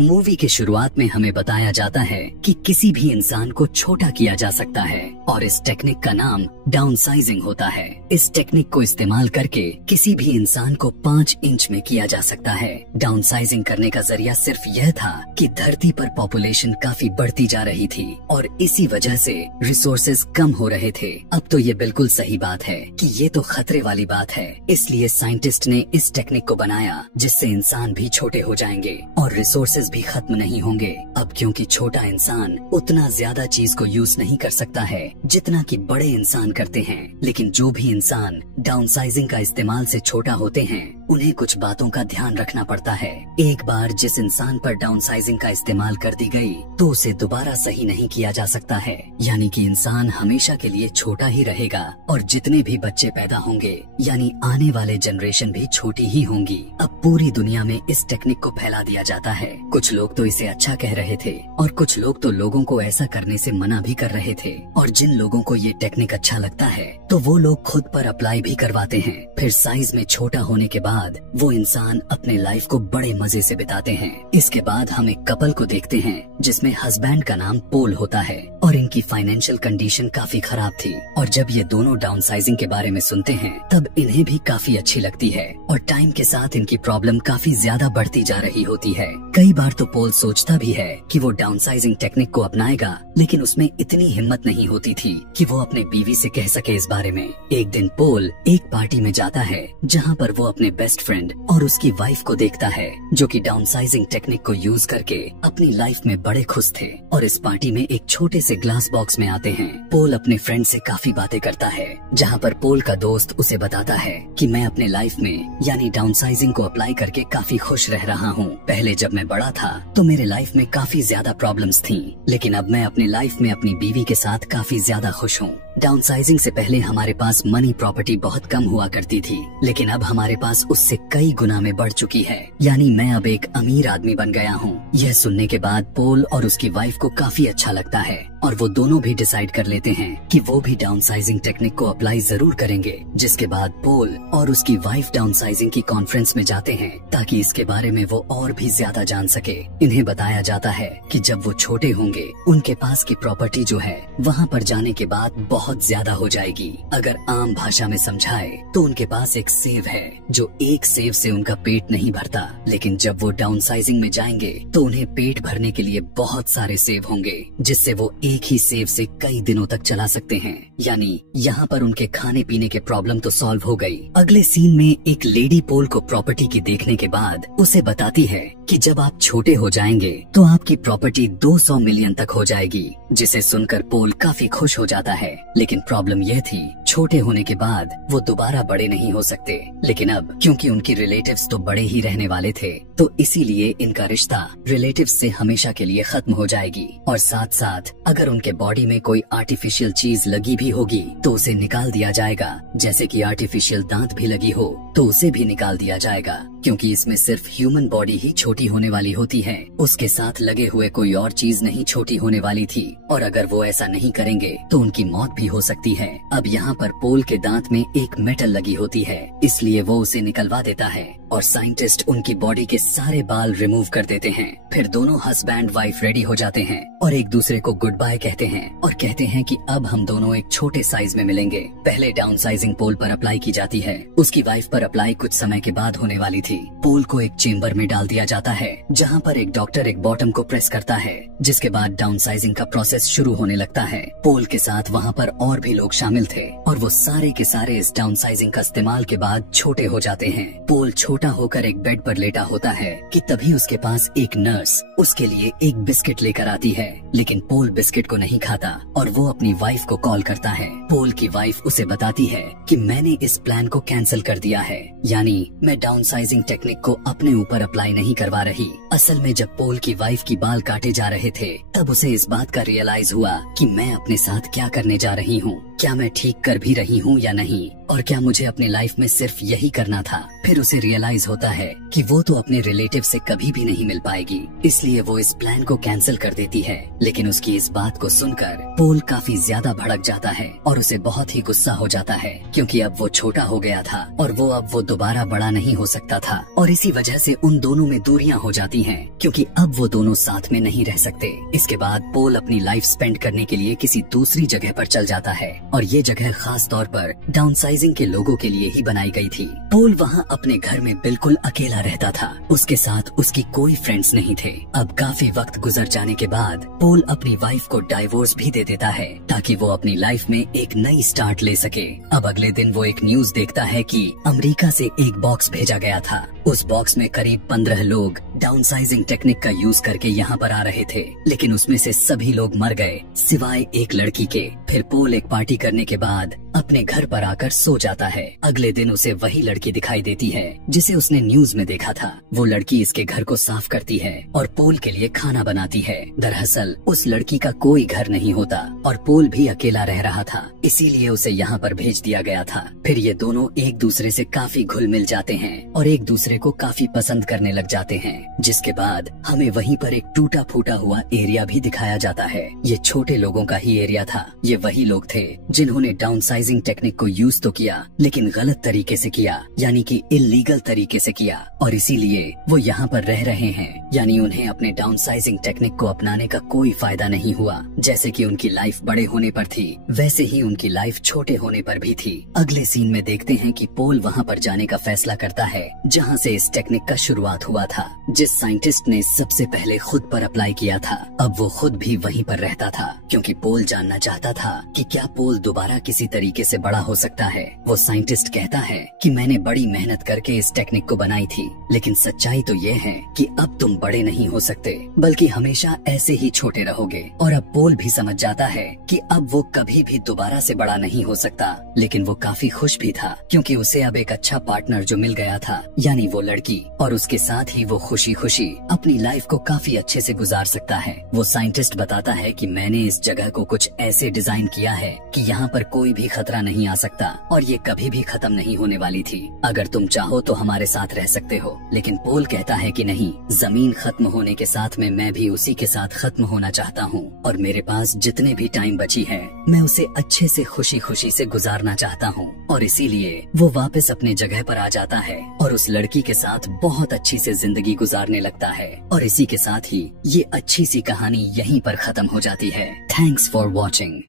Movie के शुरुआत में हमें बताया जाता है कि किसी भी इंसान को छोटा किया जा सकता है और इस टेक्निक का नाम डाउनसाइजिंग होता है। इस टेक्निक को इस्तेमाल करके किसी भी इंसान को 5 इंच में किया जा सकता है। डाउनसाइजिंग करने का जरिया सिर्फ यह था कि धरती पर पॉपुलेशन काफी बढ़ती जा रही थी और इसी वजह से रिसोर्सेज कम हो रहे थे। अब तो ये बिल्कुल सही बात है कि ये तो खतरे वाली बात है, इसलिए साइंटिस्ट ने इस टेक्निक को बनाया जिससे इंसान भी छोटे हो जाएंगे और रिसोर्सेज भी खत्म नहीं होंगे। अब क्योंकि छोटा इंसान उतना ज्यादा चीज को यूज नहीं कर सकता है जितना कि बड़े इंसान करते हैं, लेकिन जो भी इंसान डाउनसाइजिंग का इस्तेमाल से छोटा होते हैं उन्हें कुछ बातों का ध्यान रखना पड़ता है। एक बार जिस इंसान पर डाउनसाइजिंग का इस्तेमाल कर दी गई तो उसे दोबारा सही नहीं किया जा सकता है, यानी कि इंसान हमेशा के लिए छोटा ही रहेगा और जितने भी बच्चे पैदा होंगे यानी आने वाले जनरेशन भी छोटी ही होंगी। अब पूरी दुनिया में इस टेक्निक को फैला दिया जाता है। कुछ लोग तो इसे अच्छा कह रहे थे और कुछ लोग तो लोगों को ऐसा करने से मना भी कर रहे थे, और जिन लोगों को ये टेक्निक अच्छा लगता है तो वो लोग खुद पर अप्लाई भी करवाते हैं। फिर साइज में छोटा होने के बाद वो इंसान अपने लाइफ को बड़े मजे से बिताते हैं। इसके बाद हम एक कपल को देखते हैं जिसमें हस्बैंड का नाम पोल होता है और इनकी फाइनेंशियल कंडीशन काफी खराब थी, और जब ये दोनों डाउनसाइजिंग के बारे में सुनते हैं तब इन्हें भी काफी अच्छी लगती है और टाइम के साथ इनकी प्रॉब्लम काफी ज्यादा बढ़ती जा रही होती है। कई बार तो पोल सोचता भी है कि वो डाउनसाइजिंग टेक्निक को अपनाएगा, लेकिन उसमें इतनी हिम्मत नहीं होती थी कि वो अपने बीवी से कह सके इस बारे में। एक दिन पोल एक पार्टी में जाता है जहाँ पर वो अपने बेस्ट फ्रेंड और उसकी वाइफ को देखता है जो कि डाउनसाइजिंग टेक्निक को यूज करके अपनी लाइफ में बड़े खुश थे, और इस पार्टी में एक छोटे से ग्लास बॉक्स में आते हैं। पोल अपने फ्रेंड से काफी बातें करता है, जहाँ पर पोल का दोस्त उसे बताता है कि मैं अपने लाइफ में यानी डाउनसाइजिंग को अप्लाई करके काफी खुश रह रहा हूँ। पहले जब मैं बड़ा था तो मेरे लाइफ में काफी ज्यादा प्रॉब्लम्स थी, लेकिन अब मैं अपनी लाइफ में अपनी बीवी के साथ काफी ज्यादा खुश हूँ। डाउनसाइजिंग से पहले हमारे पास मनी प्रॉपर्टी बहुत कम हुआ करती थी, लेकिन अब हमारे पास उससे कई गुना में बढ़ चुकी है, यानी मैं अब एक अमीर आदमी बन गया हूँ। यह सुनने के बाद पोल और उसकी वाइफ को काफी अच्छा लगता है और वो दोनों भी डिसाइड कर लेते हैं कि वो भी डाउनसाइजिंग टेक्निक को अप्लाई जरूर करेंगे। जिसके बाद पोल और उसकी वाइफ डाउनसाइजिंग की कॉन्फ्रेंस में जाते हैं ताकि इसके बारे में वो और भी ज्यादा जान सके। इन्हें बताया जाता है कि जब वो छोटे होंगे उनके पास की प्रॉपर्टी जो है वहाँ पर जाने के बाद बहुत ज्यादा हो जाएगी। अगर आम भाषा में समझाए तो उनके पास एक सेव है जो एक सेव से उनका पेट नहीं भरता, लेकिन जब वो डाउनसाइजिंग में जाएंगे तो उन्हें पेट भरने के लिए बहुत सारे सेव होंगे, जिससे वो एक ही सेव से कई दिनों तक चला सकते हैं। यानी यहाँ पर उनके खाने पीने के प्रॉब्लम तो सॉल्व हो गई। अगले सीन में एक लेडी पोल को प्रॉपर्टी की देखने के बाद उसे बताती है कि जब आप छोटे हो जाएंगे तो आपकी प्रॉपर्टी 200 मिलियन तक हो जाएगी, जिसे सुनकर पोल काफी खुश हो जाता है। लेकिन प्रॉब्लम यह थी छोटे होने के बाद वो दोबारा बड़े नहीं हो सकते, लेकिन अब क्योंकि उनकी रिलेटिव्स तो बड़े ही रहने वाले थे तो इसीलिए इनका रिश्ता रिलेटिव्स से हमेशा के लिए खत्म हो जाएगी, और साथ साथ अगर उनके बॉडी में कोई आर्टिफिशियल चीज लगी भी होगी तो उसे निकाल दिया जाएगा, जैसे कि आर्टिफिशियल दांत भी लगी हो तो उसे भी निकाल दिया जाएगा, क्योंकि इसमें सिर्फ ह्यूमन बॉडी ही छोटी होने वाली होती है, उसके साथ लगे हुए कोई और चीज नहीं छोटी होने वाली थी, और अगर वो ऐसा नहीं करेंगे तो उनकी मौत भी हो सकती है। अब यहाँ पर पोल के दांत में एक मेटल लगी होती है, इसलिए वो उसे निकलवा देता है और साइंटिस्ट उनकी बॉडी के सारे बाल रिमूव कर देते हैं। फिर दोनों हस्बैंड वाइफ रेडी हो जाते हैं और एक दूसरे को गुड बाय कहते हैं और कहते हैं कि अब हम दोनों एक छोटे साइज में मिलेंगे। पहले डाउनसाइजिंग पोल पर अप्लाई की जाती है, उसकी वाइफ पर अप्लाई कुछ समय के बाद होने वाली थी। पोल को एक चेम्बर में डाल दिया जाता है जहाँ पर एक डॉक्टर एक बॉटम को प्रेस करता है, जिसके बाद डाउनसाइजिंग का प्रोसेस शुरू होने लगता है। पोल के साथ वहाँ पर और भी लोग शामिल थे और वो सारे के सारे इस डाउनसाइजिंग का इस्तेमाल के बाद छोटे हो जाते हैं। पोल छोटा होकर एक बेड पर लेटा होता है कि तभी उसके पास एक नर्स उसके लिए एक बिस्किट लेकर आती है, लेकिन पोल बिस्किट को नहीं खाता और वो अपनी वाइफ को कॉल करता है। पोल की वाइफ उसे बताती है कि मैंने इस प्लान को कैंसिल कर दिया है, यानी मैं डाउनसाइजिंग टेक्निक को अपने ऊपर अप्लाई नहीं करवा रही। असल में जब पोल की वाइफ की बाल काटे जा रहे थे तब उसे इस बात का रियलाइज हुआ कि मैं अपने साथ क्या करने जा रही हूँ, क्या मैं ठीक कर भी रही हूँ या नहीं, और क्या मुझे अपनी लाइफ में सिर्फ यही करना था? फिर उसे रियलाइज होता है कि वो तो अपने रिलेटिव से कभी भी नहीं मिल पाएगी, इसलिए वो इस प्लान को कैंसिल कर देती है। लेकिन उसकी इस बात को सुनकर पोल काफी ज्यादा भड़क जाता है और उसे बहुत ही गुस्सा हो जाता है, क्योंकि अब वो छोटा हो गया था और वो दोबारा बड़ा नहीं हो सकता था। और इसी वजह से उन दोनों में दूरियां हो जाती हैं, क्योंकि अब वो दोनों साथ में नहीं रह सकते। इसके बाद पोल अपनी लाइफ स्पेंड करने के लिए किसी दूसरी जगह पर चल जाता है और ये जगह खास तौर पर डाउनसाइजिंग के लोगों के लिए ही बनाई गई थी। पोल वहाँ अपने घर में बिल्कुल अकेला रहता था। उसके साथ उसकी कोई फ्रेंड्स नहीं थे। अब काफी वक्त गुजर जाने के बाद पोल अपनी वाइफ को डाइवोर्स भी दे देता है, ताकि वो अपनी लाइफ में एक नई स्टार्ट ले सके। अब अगले दिन वो एक न्यूज देखता है कि अमेरिका से एक बॉक्स भेजा गया था। उस बॉक्स में करीब 15 लोग डाउनसाइजिंग टेक्निक का यूज करके यहाँ पर आ रहे थे, लेकिन उसमें से सभी लोग मर गए सिवाय एक लड़की के। फिर पोल एक पार्टी करने के बाद अपने घर पर आकर सो जाता है। अगले दिन उसे वही लड़की दिखाई देती है जिसे उसने न्यूज में देखा था। वो लड़की इसके घर को साफ करती है और पोल के लिए खाना बनाती है। दरअसल उस लड़की का कोई घर नहीं होता और पोल भी अकेला रह रहा था, इसीलिए उसे यहाँ पर भेज दिया गया था। फिर ये दोनों एक दूसरे से काफी घुल मिल जाते हैं और एक दूसरे को काफी पसंद करने लग जाते हैं। जिसके बाद हमें वहीं पर एक टूटा फूटा हुआ एरिया भी दिखाया जाता है। ये छोटे लोगों का ही एरिया था। ये वही लोग थे जिन्होंने डाउनसाइजिंग टेक्निक को यूज तो किया, लेकिन गलत तरीके से किया, यानी कि इलीगल तरीके से किया, और इसीलिए वो यहाँ पर रह रहे हैं। यानी उन्हें अपने डाउनसाइजिंग टेक्निक को अपनाने का कोई फायदा नहीं हुआ। जैसे कि उनकी लाइफ बड़े होने पर थी, वैसे ही उनकी लाइफ छोटे होने पर भी थी। अगले सीन में देखते हैं कि पोल वहाँ पर जाने का फैसला करता है जहाँ से इस टेक्निक का शुरुआत हुआ था, जिस साइंटिस्ट ने सबसे पहले खुद पर अप्लाई किया था। अब वो खुद भी वहीं पर रहता था, क्योंकि पोल जानना चाहता था कि क्या पोल दोबारा किसी तरीके से बड़ा हो सकता है। वो साइंटिस्ट कहता है कि मैंने बड़ी मेहनत करके इस टेक्निक को बनाई थी, लेकिन सच्चाई तो ये है कि अब तुम बड़े नहीं हो सकते, बल्कि हमेशा ऐसे ही छोटे रहोगे। और अब पोल भी समझ जाता है कि अब वो कभी भी दोबारा से बड़ा नहीं हो सकता। लेकिन वो काफी खुश भी था, क्योंकि उसे अब एक अच्छा पार्टनर जो मिल गया था, यानी वो लड़की, और उसके साथ ही वो खुशी खुशी अपनी लाइफ को काफी अच्छे से गुजार सकता है। वो साइंटिस्ट बताता है कि मैंने इस जगह को कुछ ऐसे डिजाइन किया है कि यहाँ पर कोई भी खतरा नहीं आ सकता और ये कभी भी खत्म नहीं होने वाली थी। अगर तुम चाहो तो हमारे साथ रह सकते हो। लेकिन पोल कहता है कि नहीं, जमीन खत्म होने के साथ में मैं भी उसी के साथ खत्म होना चाहता हूँ, और मेरे पास जितने भी टाइम बची है मैं उसे अच्छे से खुशी खुशी से गुजारना चाहता हूँ। और इसीलिए वो वापस अपने जगह पर आ जाता है और उस लड़की के साथ बहुत अच्छी से जिंदगी गुजारने लगता है। और इसी के साथ ही ये अच्छी सी कहानी यहीं पर खत्म हो जाती है। Thanks for watching.